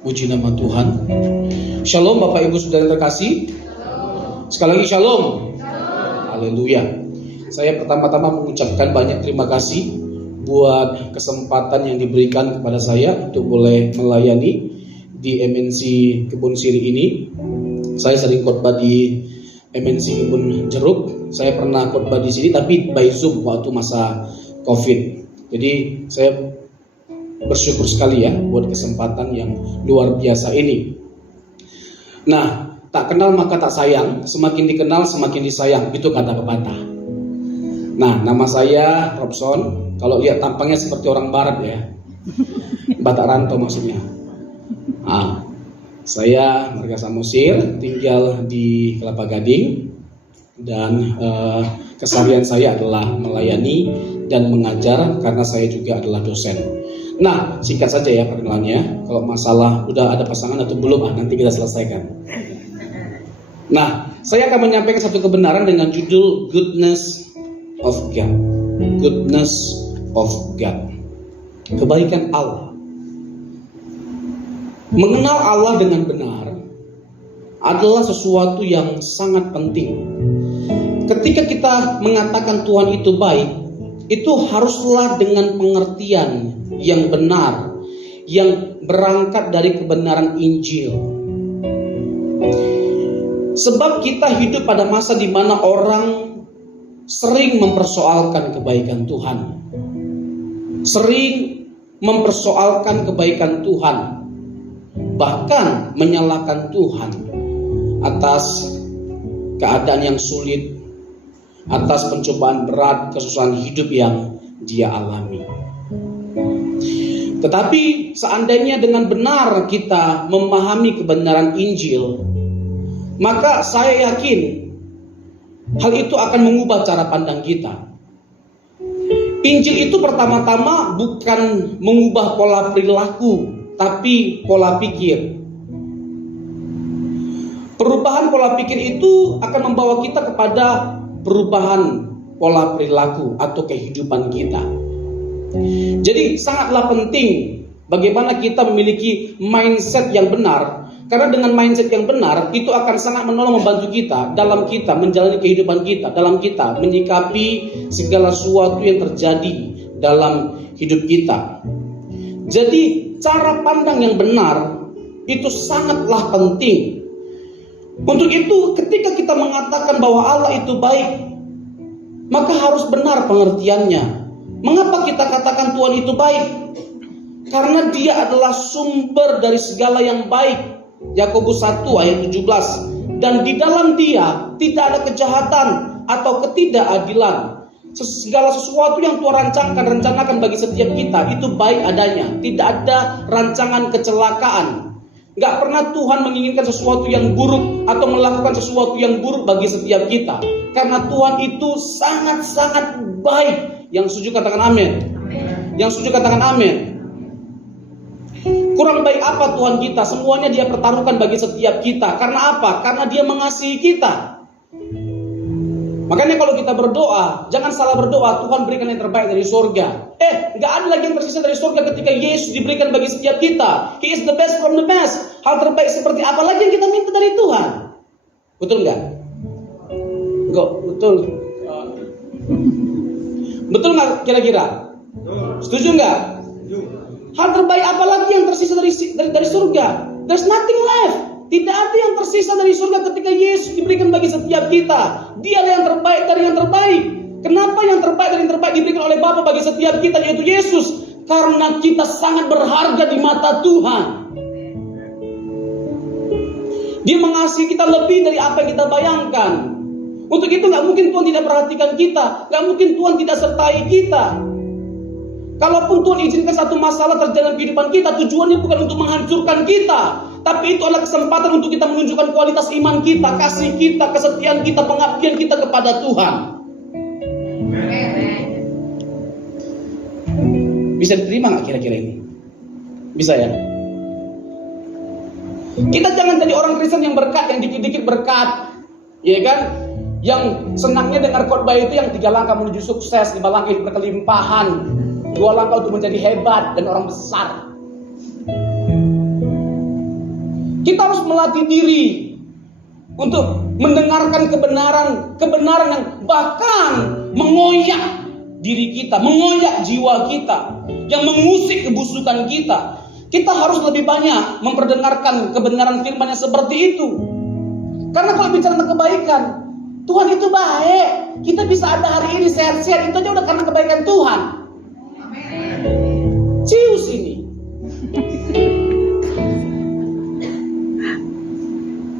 Puji nama Tuhan. Shalom Bapak Ibu Saudara terkasih. Sekali lagi shalom. Haleluya. Saya pertama-tama mengucapkan banyak terima kasih buat kesempatan yang diberikan kepada saya untuk boleh melayani di MNC Kebun Siri ini. Saya sering khotbah di MNC Kebun Jeruk. Saya pernah khotbah di sini tapi by Zoom waktu masa Covid. Jadi saya bersyukur sekali ya buat kesempatan yang luar biasa ini. Nah, tak kenal maka tak sayang, semakin dikenal semakin disayang, itu kata pepatah. Nah, nama saya Robson. Kalau lihat tampangnya seperti orang barat ya, Batak Rantau maksudnya. Nah, saya warga Samosir, tinggal di Kelapa Gading, dan keseharian saya adalah melayani dan mengajar karena saya juga adalah dosen. Nah, singkat saja ya perkenalannya. Kalau masalah udah ada pasangan atau belum, nanti kita selesaikan. Nah, saya akan menyampaikan satu kebenaran dengan judul Goodness of God. Goodness of God. Kebaikan Allah. Mengenal Allah dengan benar adalah sesuatu yang sangat penting. Ketika kita mengatakan Tuhan itu baik, itu haruslah dengan pengertian yang benar, yang berangkat dari kebenaran Injil. Sebab kita hidup pada masa di mana orang sering mempersoalkan kebaikan Tuhan, sering mempersoalkan kebaikan Tuhan, bahkan menyalahkan Tuhan atas keadaan yang sulit, atas pencobaan berat, kesusahan hidup yang dia alami. Tetapi seandainya dengan benar kita memahami kebenaran Injil, maka saya yakin hal itu akan mengubah cara pandang kita. Injil itu pertama-tama bukan mengubah pola perilaku, tapi pola pikir. Perubahan pola pikir itu akan membawa kita kepada perubahan pola perilaku atau kehidupan kita. Jadi sangatlah penting bagaimana kita memiliki mindset yang benar. Karena dengan mindset yang benar itu akan sangat menolong membantu kita dalam kita menjalani kehidupan kita, dalam kita menyikapi segala sesuatu yang terjadi dalam hidup kita. Jadi cara pandang yang benar itu sangatlah penting. Untuk itu ketika kita mengatakan bahwa Allah itu baik, maka harus benar pengertiannya. Mengapa kita katakan Tuhan itu baik? Karena Dia adalah sumber dari segala yang baik. Yakobus 1 ayat 17. Dan di dalam Dia tidak ada kejahatan atau ketidakadilan. Segala sesuatu yang Tuhan rencanakan bagi setiap kita itu baik adanya. Tidak ada rancangan kecelakaan. Gak pernah Tuhan menginginkan sesuatu yang buruk atau melakukan sesuatu yang buruk bagi setiap kita. Karena Tuhan itu sangat-sangat baik. Yang setuju katakan amin. Yang setuju katakan amin. Kurang baik apa Tuhan kita? Semuanya Dia pertaruhkan bagi setiap kita. Karena apa? Karena Dia mengasihi kita. Makanya kalau kita berdoa, jangan salah berdoa, Tuhan berikan yang terbaik dari surga. Gak ada lagi yang tersisa dari surga ketika Yesus diberikan bagi setiap kita. He is the best from the best. Hal terbaik seperti apa lagi yang kita minta dari Tuhan? Betul gak? Enggak, betul. Betul gak kira-kira? Setuju gak? Hal terbaik apa lagi yang tersisa dari surga? There's nothing left. Tidak ada yang tersisa dari surga ketika Yesus diberikan bagi setiap kita. Dia yang terbaik dari yang terbaik. Kenapa yang terbaik dari yang terbaik diberikan oleh Bapa bagi setiap kita, yaitu Yesus? Karena kita sangat berharga di mata Tuhan. Dia mengasihi kita lebih dari apa yang kita bayangkan. Untuk itu gak mungkin Tuhan tidak perhatikan kita. Gak mungkin Tuhan tidak sertai kita. Kalaupun Tuhan izinkan satu masalah terjadi dalam kehidupan kita, tujuannya bukan untuk menghancurkan kita, tapi itu adalah kesempatan untuk kita menunjukkan kualitas iman kita, kasih kita, kesetiaan kita, pengabdian kita kepada Tuhan. Bisa diterima gak kira-kira ini? Bisa ya? Kita jangan jadi orang Kristen yang berkat, yang dikit-dikit berkat, ya kan? Yang senangnya dengar khotbah itu yang 3 langkah menuju sukses, 5 langkah hidup berkelimpahan, 2 langkah untuk menjadi hebat dan orang besar. Kita harus melatih diri untuk mendengarkan kebenaran yang bahkan mengoyak diri kita, mengoyak jiwa kita, yang mengusik kebusukan kita. Kita harus lebih banyak memperdengarkan kebenaran firman-Nya seperti itu. Karena kalau bicara tentang kebaikan, Tuhan itu baik. Kita bisa ada hari ini sehat-sehat, itu aja udah karena kebaikan Tuhan. Cius ini.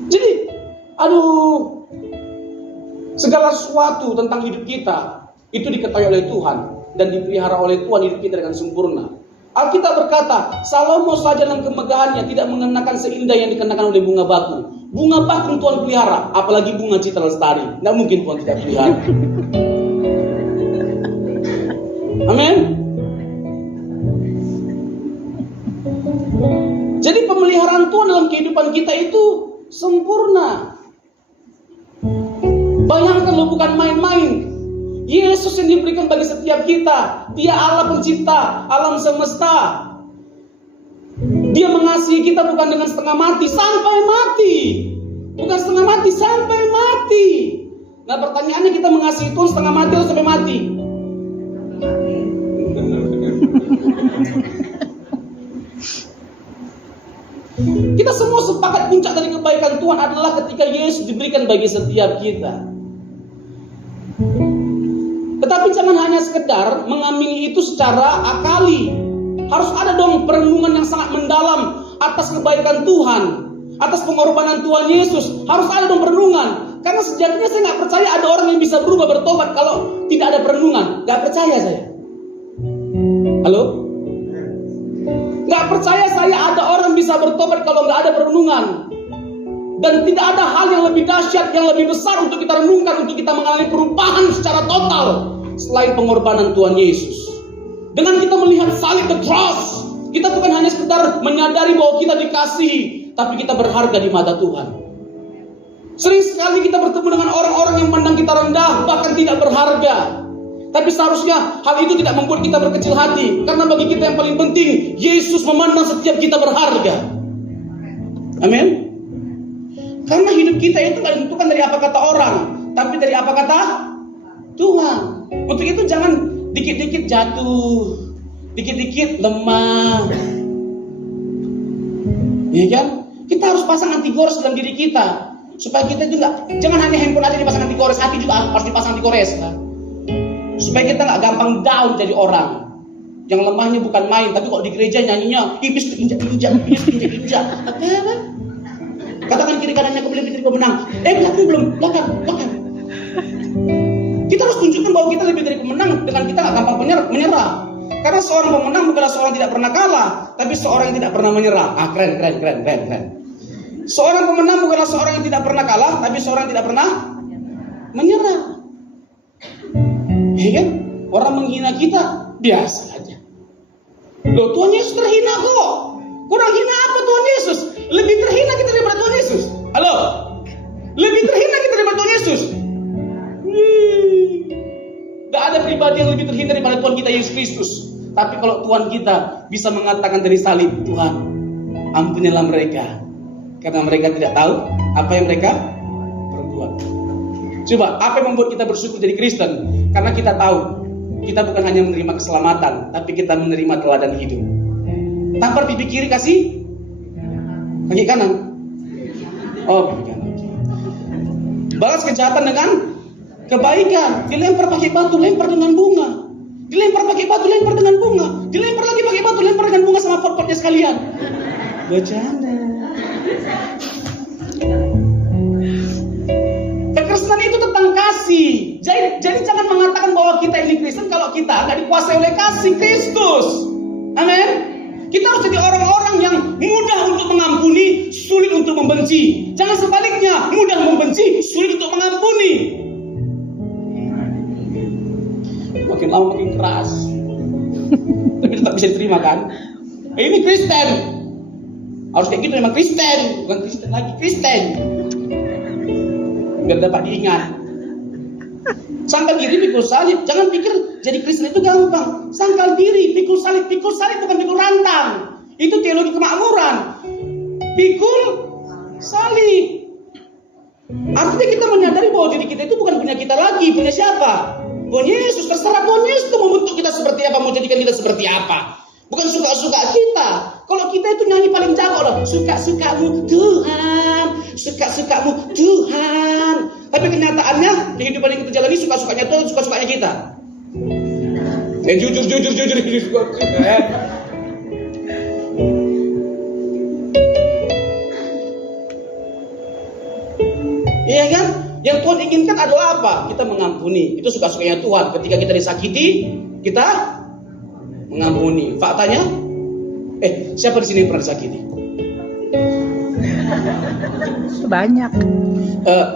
Jadi, segala sesuatu tentang hidup kita itu diketahui oleh Tuhan dan dipelihara oleh Tuhan hidup kita dengan sempurna. Alkitab berkata, Salomo saja dalam kemegahannya tidak mengenakan seindah yang dikenakan oleh bunga bakung. Bunga bakung Tuhan pelihara, apalagi bunga citra lestari. Tidak mungkin Tuhan tidak pelihara. Amin. Jadi pemeliharaan Tuhan dalam kehidupan kita itu sempurna. Bayangkan lo, bukan main-main. Yesus yang diberikan bagi setiap kita. Dia Allah pencipta alam semesta. Dia mengasihi kita bukan dengan setengah mati, sampai mati. Bukan setengah mati, sampai mati. Nah, pertanyaannya, kita mengasihi Tuhan setengah mati atau sampai mati? Kita semua sepakat puncak dari kebaikan Tuhan adalah ketika Yesus diberikan bagi setiap kita. Tetapi jangan hanya sekedar mengamini itu secara akali. Harus ada dong perenungan yang sangat mendalam atas kebaikan Tuhan, atas pengorbanan Tuhan Yesus. Harus ada dong perenungan. Karena sejatinya saya nggak percaya ada orang yang bisa berubah bertobat kalau tidak ada perenungan. Nggak percaya saya. Halo? Nggak percaya saya ada orang bisa bertobat kalau nggak ada perenungan. Dan tidak ada hal yang lebih dahsyat, yang lebih besar untuk kita renungkan, untuk kita mengalami perubahan secara total selain pengorbanan Tuhan Yesus. Dengan kita melihat salib, the cross, kita bukan hanya sekedar menyadari bahwa kita dikasihi, tapi kita berharga di mata Tuhan. Sering sekali kita bertemu dengan orang-orang yang memandang kita rendah, bahkan tidak berharga. Tapi seharusnya hal itu tidak membuat kita berkecil hati, karena bagi kita yang paling penting, Yesus memandang setiap kita berharga. Amin. Karena hidup kita itu tidak ditentukan dari apa kata orang, tapi dari apa kata Tuhan. Untuk itu jangan dikit-dikit jatuh, dikit-dikit lemah. Ya kan? Kita harus pasang anti gores dalam diri kita, supaya kita itu jangan hanya handphone aja dipasang anti gores, hati juga harus dipasang anti gores. Supaya kita nggak gampang down jadi orang yang lemahnya bukan main, tapi kok di gereja nyanyinya iblis injak-injak. Katakan kiri kanannya, kau lebih dari pemenang. Belum, belakang. Kita harus tunjukkan bahwa kita lebih dari pemenang dengan kita nggak gampang menyerah. Karena seorang pemenang bukanlah seorang yang tidak pernah kalah, tapi seorang yang tidak pernah menyerah. Keren. Seorang pemenang bukanlah seorang yang tidak pernah kalah, tapi seorang yang tidak pernah menyerah. Ya kan? Orang menghina kita biasa aja. Loh, Tuhan Yesus terhina kok. Kurang hina apa Tuhan Yesus? Lebih terhina kita daripada Tuhan Yesus. Halo? Lebih terhina kita daripada Tuhan Yesus. Gak ada pribadi yang lebih terhina daripada Tuhan kita Yesus Kristus. Tapi kalau Tuhan kita bisa mengatakan dari salib, Tuhan, ampunilah mereka, karena mereka tidak tahu apa yang mereka perbuat. Coba, apa yang membuat kita bersyukur jadi Kristen? Karena kita tahu kita bukan hanya menerima keselamatan, tapi kita menerima teladan hidup. Tampar pipi kiri, kasih kaki kanan. Oh, kaki kanan. Balas kejahatan dengan kebaikan. Dilempar pakai batu, lempar dengan bunga. Dilempar pakai batu, lempar dengan bunga. Dilempar lagi pakai batu, lempar dengan bunga sama pot-potnya sekalian. Bercanda. Kekristenan itu tentang kasih. Jadi jangan mengatakan bahwa kita ini Kristen kalau kita nggak dikuasai oleh kasih Kristus. Amin. Kita harus jadi orang-orang yang mudah untuk mengampuni, sulit untuk membenci. Jangan sebaliknya, mudah membenci, sulit untuk mengampuni. Makin lama makin keras, tapi tetap bisa diterima kan? Ini Kristen, harus kayak gitu, memang Kristen, bukan Kristen lagi, Kristen. Biar dapat diingat. Sangkal diri, pikul salib. Jangan pikir jadi Kristen itu gampang. Sangkal diri, pikul salib bukan pikul rantang. Itu teologi kemakmuran. Pikul Salib. Artinya kita menyadari bahwa diri kita itu bukan punya kita lagi. Punya siapa? Punya Yesus. Terserah Tuhan Yesus itu mau bentuk kita seperti apa, mau jadikan kita seperti apa. Bukan suka-suka kita. Kalau kita itu nyanyi paling jago loh. Suka-sukamu Tuhan, suka-sukamu Tuhan. Tapi kenyataannya di kehidupan yang kita jalani suka-sukanya Tuhan, suka-sukanya kita. Jujur. Iya kan? Yang Tuhan inginkan adalah apa? Kita mengampuni. Itu suka-sukanya Tuhan. Ketika kita disakiti, kita mengampuni. Faktanya, siapa di sini yang pernah disakiti? Banyak.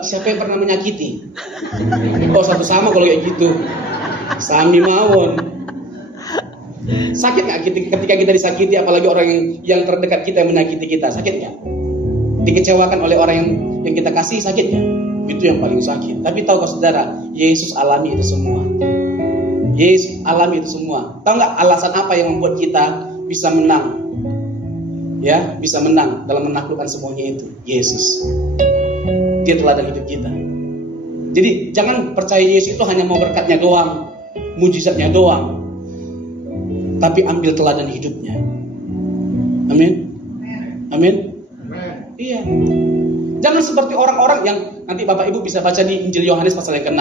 Siapa yang pernah menyakiti? Oh, satu sama kalau kayak gitu. Sami mawon. Sakit nggak ketika kita disakiti, apalagi orang yang terdekat kita yang menyakiti kita? Sakit nggak? Dikecewakan oleh orang yang kita kasih, sakit nggak? Itu yang paling sakit. Tapi tahukah saudara, Yesus alami itu semua. Yesus alami itu semua. Tahu nggak alasan apa yang membuat kita bisa menang? Ya, bisa menang dalam menaklukkan semuanya itu. Yesus. Dia teladan hidup kita. Jadi jangan percaya Yesus itu hanya mau berkatnya doang, mujizatnya doang. Tapi ambil teladan hidupnya. Amin. Amin. Iya. Jangan seperti orang-orang yang nanti Bapak Ibu bisa baca di Injil Yohanes pasal yang ke-6.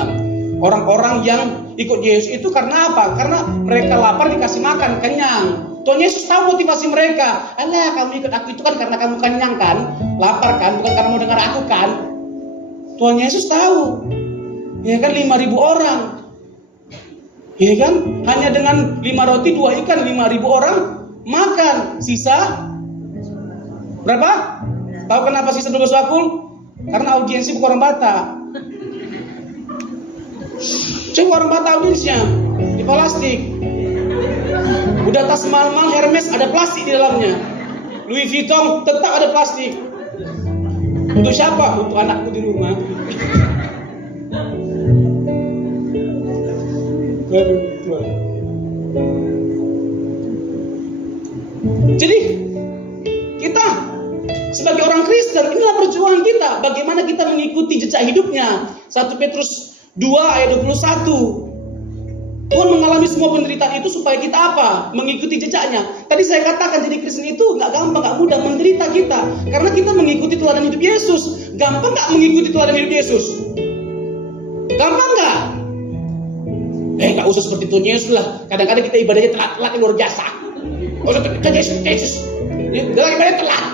Orang-orang yang ikut Yesus itu karena apa? Karena mereka lapar dikasih makan, kenyang. Tuhan Yesus tahu motivasi mereka. Alah, kamu ikut aku itu kan karena kamu kenyang kan? Lapar kan? Bukan karena mau dengar aku kan? Tuhan Yesus tahu. Ya kan 5.000 orang. Ya kan? Hanya dengan 5 roti 2 ikan 5.000 orang makan. Sisa berapa? Tahu kenapa sisa 12 bakul? Karena audiensi bukan orang Batak. Coba orang Batak audiensnya di plastik. Udah tas mahal-mahal Hermes ada plastik di dalamnya. Louis Vuitton tetap ada plastik. Untuk siapa? Untuk anakku di rumah. Jadi kita sebagai orang Kristen, inilah perjuangan kita. Bagaimana kita mengikuti jejak hidupnya. 1 Petrus 2 ayat 21. Tuhan mengalami semua penderitaan itu supaya kita apa? Mengikuti jejaknya. Tadi saya katakan jadi Kristen itu gak gampang, gak mudah, menderita kita. Karena kita mengikuti teladan hidup Yesus. Gampang gak mengikuti teladan hidup Yesus? Gampang gak? Gak usah seperti Tuhan Yesus lah. Kadang-kadang kita ibadahnya telat luar biasa. Yesus. Dalam ibadah telat.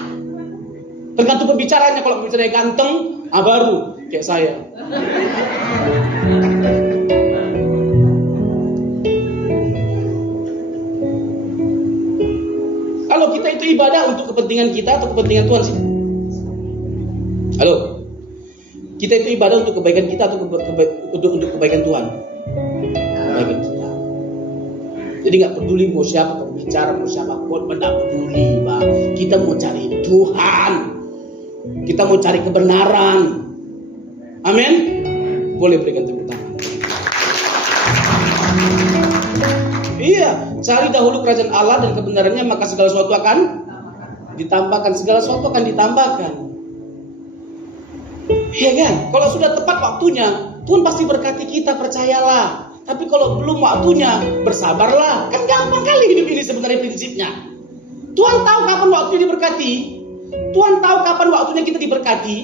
Tergantung pembicaranya. Kalau pembicaranya ganteng, baru kayak saya. Kalau kita itu ibadah untuk kepentingan kita atau kepentingan Tuhan sih? Halo? Kita itu ibadah untuk kebaikan kita atau untuk kebaikan Tuhan? Kebaikan kita. Jadi gak peduli mau siapa pembicara, mau siapa pun, tidak peduli, Bang. Kita mau cari Tuhan. Kita mau cari kebenaran. Amin. Boleh berikan tepuk tangan. Iya, cari dahulu kerajaan Allah dan kebenarannya, maka segala sesuatu akan ditambahkan. Segala sesuatu akan ditambahkan. Iya kan? Kalau sudah tepat waktunya, Tuhan pasti berkati kita, percayalah. Tapi kalau belum waktunya, bersabarlah. Kan gampang kali hidup ini sebenarnya prinsipnya. Tuhan tahu kapan waktunya diberkati. Tuhan tahu kapan waktunya kita diberkati.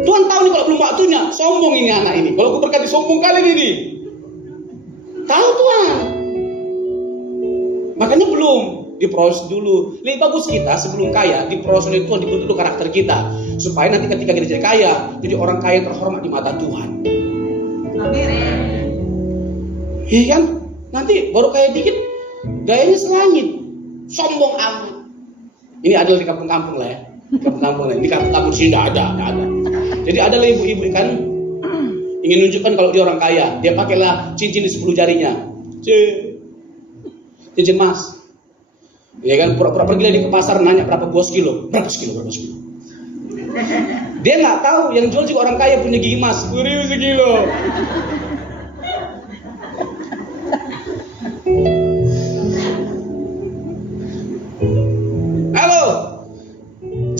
Tuhan tahu nih kalau belum waktunya, sombong ini anak ini. Kalau aku berkati sombong kali ini. Tahu Tuhan. Makanya belum diproses dulu. Lebih bagus kita sebelum kaya diproses oleh Tuhan, dibentuk dulu karakter kita, supaya nanti ketika kita jadi kaya, jadi orang kaya terhormat di mata Tuhan. Amin. Iya kan? Nanti baru kaya dikit, gayanya selangit, sombong amat. Ini adalah di kampung-kampung lah ya. Kampung-kampung lah. Di kampung-kampung sini tidak ada. Jadi adalah ibu-ibu kan ingin menunjukkan kalau dia orang kaya, dia pakailah cincin di 10 jarinya. Cincin emas. Ya kan, pura-pura pergi lagi ke pasar nanya berapa kilo. Dia nggak tahu yang jual juga orang kaya punya gigi emas, 10.000 sekilo. Halo.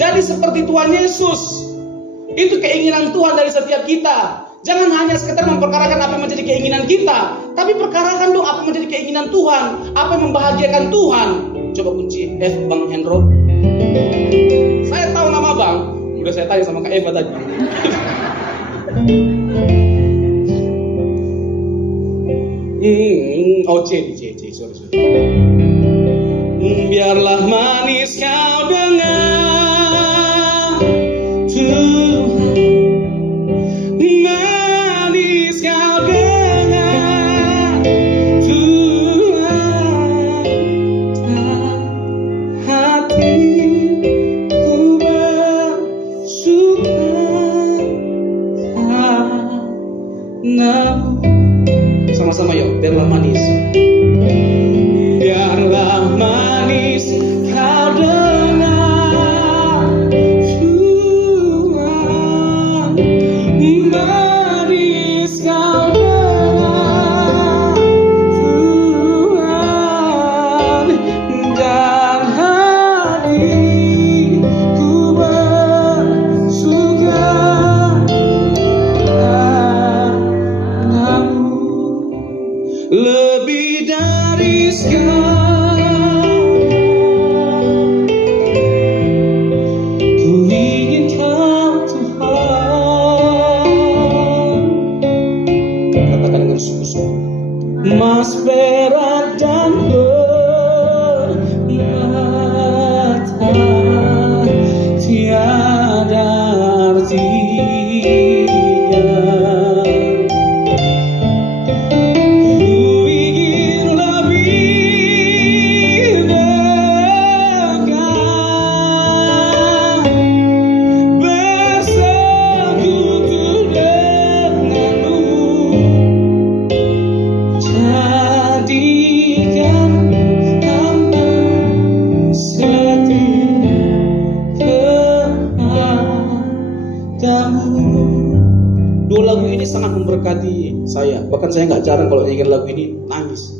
Jadi seperti Tuhan Yesus. Itu keinginan Tuhan dari setiap kita. Jangan hanya sekedar memperkarakan apa yang menjadi keinginan kita, tapi perkarakan dong apa yang menjadi keinginan Tuhan, apa yang membahagiakan Tuhan. Coba kunci F Bang Hendro. Saya tahu nama Bang. Udah saya tanya sama Kak Eva tadi. Oh C, sorry. Biarlah manis kau dengar Tuhan, manis kau dengar Tuhan, hatiku bersuka padamu. Sama-sama yuk, biarlah manis. Biarlah manis kau dengar Tuhan, manis kau dengar Tuhan, dan hatiku bersuka padamu. Lebih dari sekarang, ku ingin kau Tuhan. Katakan dengan sungguh-sungguh. Mas perak dan permata tiada artinya. Dua lagu ini sangat memberkati saya. Bahkan saya nggak jarang kalau nyanyikan lagu ini nangis.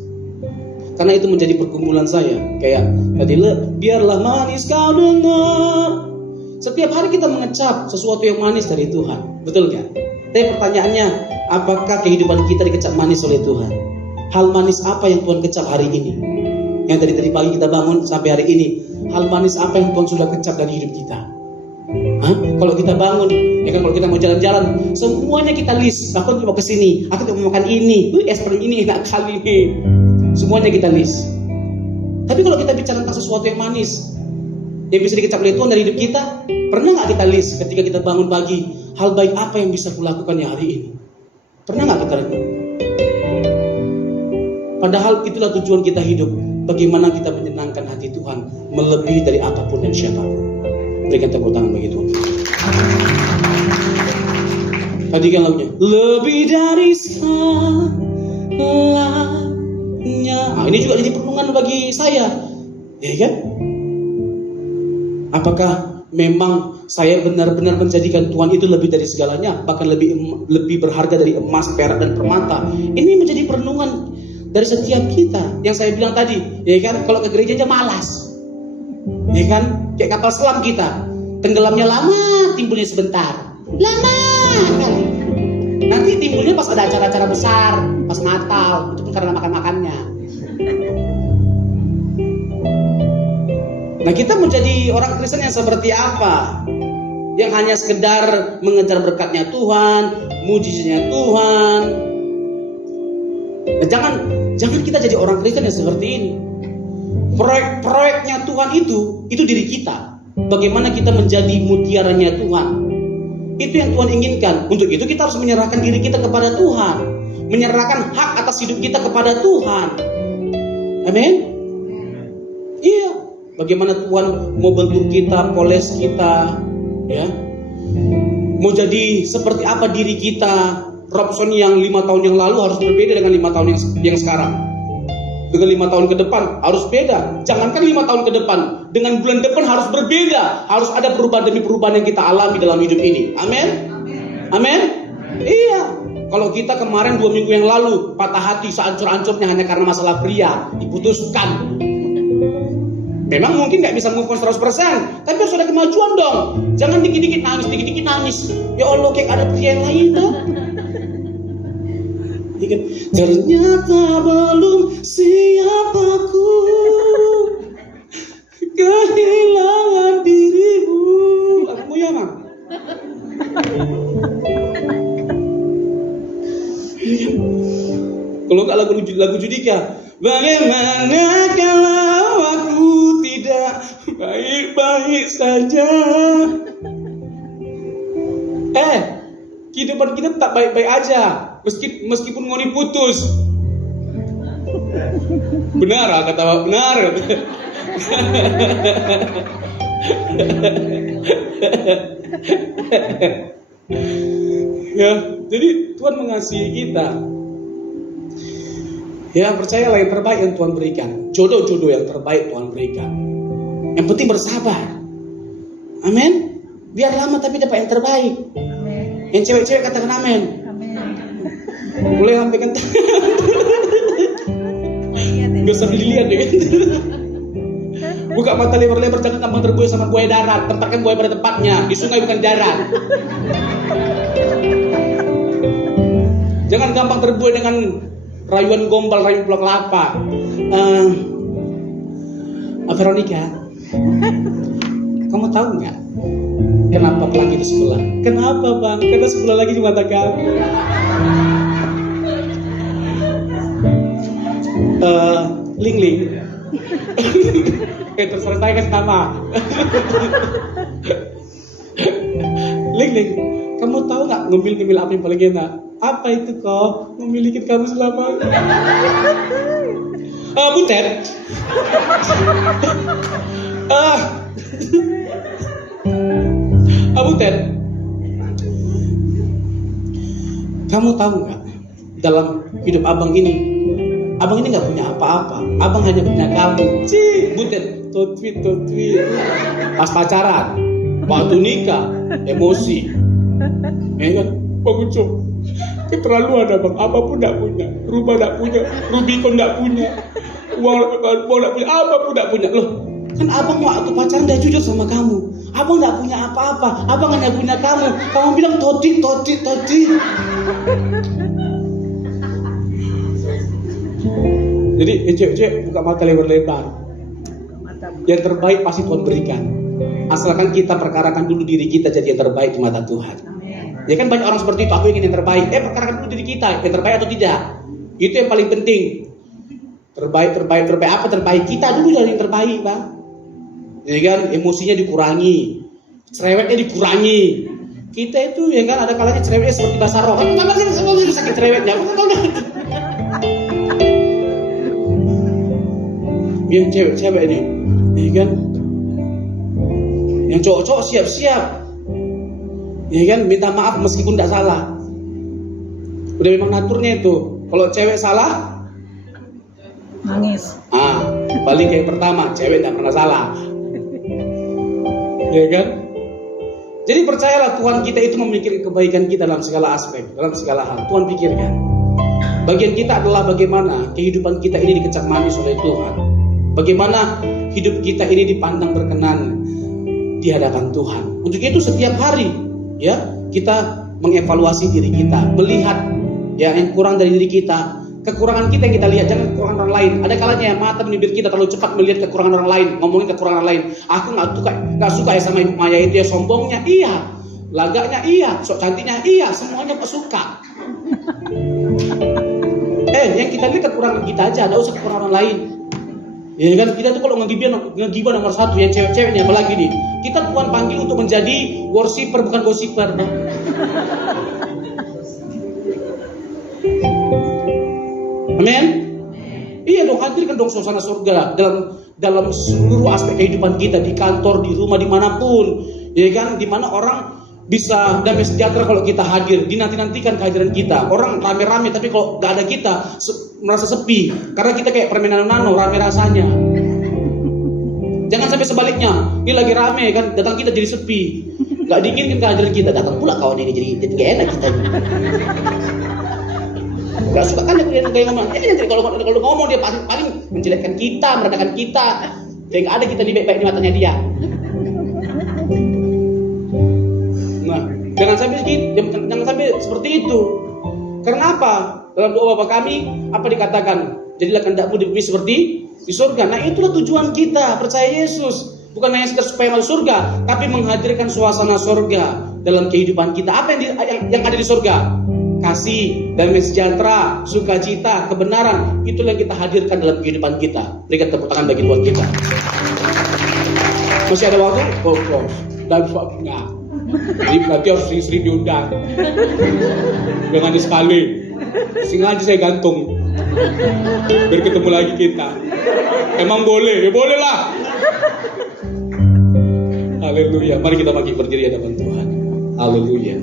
Karena itu menjadi pergumulan saya. Kayak tadi, biarlah manis kau dengar. Setiap hari kita mengecap sesuatu yang manis dari Tuhan. Betul kan? Tapi pertanyaannya, apakah kehidupan kita dikecap manis oleh Tuhan? Hal manis apa yang Tuhan kecap hari ini? Yang tadi pagi kita bangun sampai hari ini. Hal manis apa yang Tuhan sudah kecap dari hidup kita? Kalau kita bangun, ya kan, kalau kita mau jalan-jalan, semuanya kita list. Aku mau ke sini, aku mau makan ini, es krim ini enak kali ini. Semuanya kita list. Tapi kalau kita bicara tentang sesuatu yang manis, yang bisa dikecap oleh Tuhan dari hidup kita, pernah nggak kita list ketika kita bangun pagi, hal baik apa yang bisa kulakukan ya hari ini? Pernah nggak kita renung? Padahal itulah tujuan kita hidup. Bagaimana kita menyenangkan hati Tuhan melebihi dari apapun dan siapapun. Berikan tepuk tangan bagi Tuhan. Tadi kan lagunya lebih dari segalanya. Ini juga jadi perenungan bagi saya, ya kan? Apakah memang saya benar-benar menjadikan Tuhan itu lebih dari segalanya, bahkan lebih berharga dari emas, perak dan permata? Ini menjadi perenungan dari setiap kita. Yang saya bilang tadi, ya kan? Kalau ke gereja aja malas. Ya kan, kayak kapal selam kita, tenggelamnya lama, timbulnya sebentar, lama kali. Nanti timbulnya pas ada acara-acara besar, pas Natal, itu pun karena makan-makannya. Nah, kita menjadi orang Kristen yang seperti apa? Yang hanya sekedar mengejar berkatnya Tuhan, mujizatnya Tuhan. Nah, jangan kita jadi orang Kristen yang seperti ini. Proyeknya Tuhan itu diri kita. Bagaimana kita menjadi mutiaranya Tuhan. Itu yang Tuhan inginkan. Untuk itu kita harus menyerahkan diri kita kepada Tuhan. Menyerahkan hak atas hidup kita kepada Tuhan. Amin. Iya. Bagaimana Tuhan mau bentuk kita, poles kita, ya. Mau jadi seperti apa diri kita. Robson yang 5 tahun yang lalu harus berbeda dengan 5 tahun yang sekarang. Dengan 5 tahun ke depan harus beda. Jangankan 5 tahun ke depan, dengan bulan depan harus berbeda. Harus ada perubahan demi perubahan yang kita alami dalam hidup ini. Amin. Amin. Iya. Kalau kita kemarin 2 minggu yang lalu patah hati seancur-ancurnya hanya karena masalah pria, diputuskan. Memang mungkin nggak bisa move on 100%, tapi harus ada kemajuan dong. Jangan dikit-dikit nangis. Ya Allah, kayak ada pria yang lain tuh. Ternyata belum siap aku kehilangan dirimu. Lagumu ya, Mang? Kalau nggak lagu Judika, bagaimana kalau aku tidak baik-baik saja? Kehidupan kita tak baik-baik aja, meskipun ngoni putus. Benar, kata benar. Ya, jadi Tuhan mengasihi kita. Ya, percayalah yang terbaik yang Tuhan berikan. Jodoh-jodoh yang terbaik Tuhan berikan. Yang penting bersabar. Amin. Biar lama tapi dapat yang terbaik. Amin. Yang cewek-cewek katakan amin. Amin. Boleh sampaikan. Gak usah dilihat deh kan. Buka mata lebar-lebar, jangan gampang terbuai sama buaya darat. Tempatkan buaya pada tempatnya. Di sungai bukan darat. Jangan gampang terbuai dengan rayuan gombal, rayuan pulang kelapa. Veronica, kamu tahu nggak kenapa pelangi itu sebelah? Kenapa bang? Karena sebelah lagi di mata kamu. Ling. Terserah saya kasih nama. Ling, kamu tahu nggak ngemil apa yang paling enak? Apa itu kok memiliki kamu selama? Butet. Butet. Kamu tahu nggak dalam hidup abang ini nggak punya apa-apa. Abang hanya punya kamu. Butet. Tot-tweet. Pas pacaran, waktu nikah, emosi. Ya kan? Bang Ucok, keterlaluan abang. Apapun nggak punya, rumah nggak punya, Rubicon nggak punya, uang nggak punya, apapun nggak punya. Loh, kan abang waktu pacaran udah jujur sama kamu. Abang nggak punya apa-apa, abang hanya punya kamu. Kamu bilang toti. Jadi cewek-cewek buka mata lebar-lebar. Yang terbaik pasti Tuhan berikan. Asalkan kita perkarakan dulu diri kita jadi yang terbaik di mata Tuhan. Ya kan banyak orang seperti itu, aku ingin yang terbaik. Perkarakan dulu diri kita, yang terbaik atau tidak. Itu yang paling penting. Terbaik. Apa terbaik? Kita dulu jadi yang terbaik, Bang. Ya kan, emosinya dikurangi, cerewetnya dikurangi. Kita itu ya kan ada kalanya cerewetnya seperti Basaro. Kan sih sakit cerewetnya. Yang cewek-cewek ini, ya kan? Yang cowok-cowok siap-siap. Ya kan, minta maaf meskipun tidak salah. Udah memang naturnya itu. Kalau cewek salah, nangis. balik kayak pertama, cewek tidak pernah salah. Ya kan? Jadi percayalah Tuhan kita itu memikirkan kebaikan kita dalam segala aspek, dalam segala hal. Tuhan pikirkan. Bagian kita adalah bagaimana kehidupan kita ini dikecap manis oleh Tuhan. Bagaimana hidup kita ini dipandang berkenan di hadapan Tuhan. Untuk itu setiap hari ya kita mengevaluasi diri kita, melihat ya yang kurang dari diri kita, kekurangan kita yang kita lihat, jangan kekurangan orang lain. Ada kalanya mata bibir kita terlalu cepat melihat kekurangan orang lain, ngomongin kekurangan orang lain. Aku nggak suka ya sama Ibu Maya itu ya, sombongnya iya, lagaknya iya, sok cantiknya iya, semuanya kok suka. Yang kita lihat kekurangan kita aja, nggak usah kekurangan orang lain. Ya kan, kita tuh kalau ngegibah nomor satu yang cewek-ceweknya, apalagi nih kita Tuhan panggil untuk menjadi worshiper bukan gossiper. Amin. Iya dong, hadirkan dong suasana surga dalam seluruh aspek kehidupan kita, di kantor, di rumah, dimanapun. Ya kan, dimana orang bisa damai sejahtera kalau kita hadir. Dinanti-nantikan kehadiran kita. Orang rame-rame tapi kalau gak ada kita merasa sepi. Karena kita kayak permainan nano, rame rasanya. Jangan sampai sebaliknya. Ini lagi rame kan, datang kita jadi sepi. Gak diinginkan kehadiran kita. Datang pula kawan ini jadi gak enak kita. Gak suka kan dia ngomong. Kalau ngomong dia paling menjelekkan kita, merendahkan kita. Kayak nggak ada kita nih baik-baik di matanya dia. Nah, jangan sampai seperti itu. Karena apa? Dalam doa Bapa kami, apa dikatakan? Jadilah kehendakmu di bumi seperti di surga. Nah, itulah tujuan kita percaya Yesus. Bukan hanya sekedar supaya masuk surga, tapi menghadirkan suasana surga dalam kehidupan kita. Apa yang ada di surga? Kasih, damai sejahtera, sukacita, kebenaran. Itulah yang kita hadirkan dalam kehidupan kita. Berikan tepuk tangan bagi Tuhan kita. Masih ada waktu? Oh, dan waktunya. Jadi berarti harus sering-sering diundang. Jangan sekali. Sengaja saya gantung. Biar ketemu lagi kita. Emang boleh? Ya boleh lah. Haleluya. Mari kita bagi berdiri hadapan Tuhan. Haleluya.